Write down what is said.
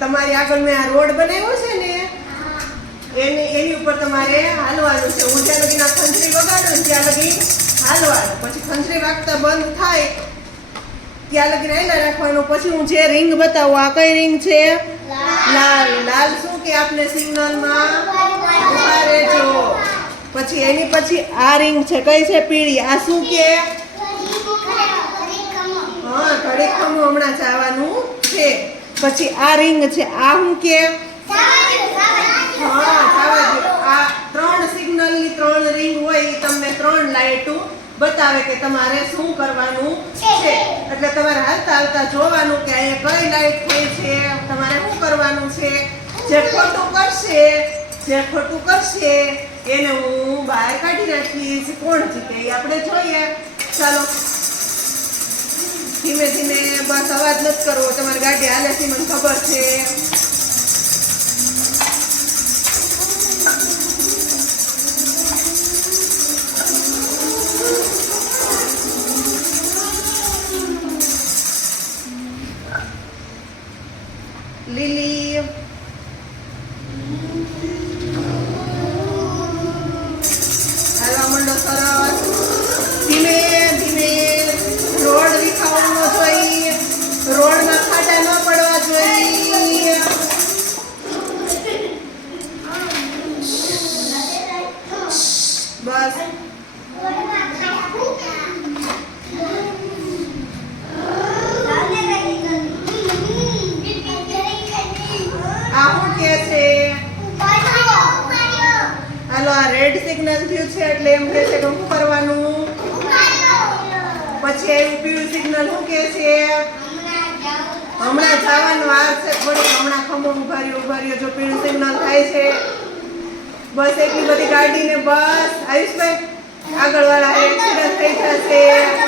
તમારી આગળ મેં આ રોડ બનાવ્યો છે ને એની એની ઉપર તમારે હાલવાનું છે. હું જ્યાં લગી આ ખંજરી વગાડું ત્યાં લગી હાલવાનું. પછી ખંજરી વાગતા બંધ થાય ત્યાં લગી રહેલા રાખવાનું. પછી હું જે રિંગ બતાવું આ કઈ રિંગ છે? લાલ. લાલ શું કે આપને સિગ્નલમાં? ઊભા રહેજો પછી એની પછી આ રિંગ છે. કઈ છે પીળી? આ શું કે? હા ઘડીક ખમું હમણાં જવાનું છે. પછી આ રિંગ છે આ હું કે? હા જવા દો. આ ત્રણ સિગ્નલની ત્રણ રિંગ હોય તમને ત્રણ લાઈટો બતાવે કે તમારે શું કરવાનું છે. એટલે તમારે હાલતા હાલતા જોવાનું કે અહીંયા કઈ લાઈટ થઈ છે તમારે શું કરવાનું છે? જે ખોટું કરશે જે ખોટું કરશે એને હું બહાર કાઢી નાખીશ. કોણ જીતે? એ આપણે જોઈએ. ચાલો. ધીમે ધીમે બસ અવાજ નથી કરવો. તમારી ગાડી હાલે છે, મને ખબર છે. લીલી. હાલવા મંડો, સરસ. આ રેડ સિગ્નલ થયું છે એટલે એમ કહે છે કે શું કરવાનું? પછી એવું પીળું સિગ્નલ શું કે છે? હમણાં જવાનું. આ છે, થોડુંક હમણાં ખમો ઊભા રહ્યો ઊભા રહ્યો. જો પીળું સિગ્નલ થાય છે બસ એટલી બધી ગાડીને બસ. આયુષભાઈ આગળ વાળા એક્સિડન્ટ થઈ જશે.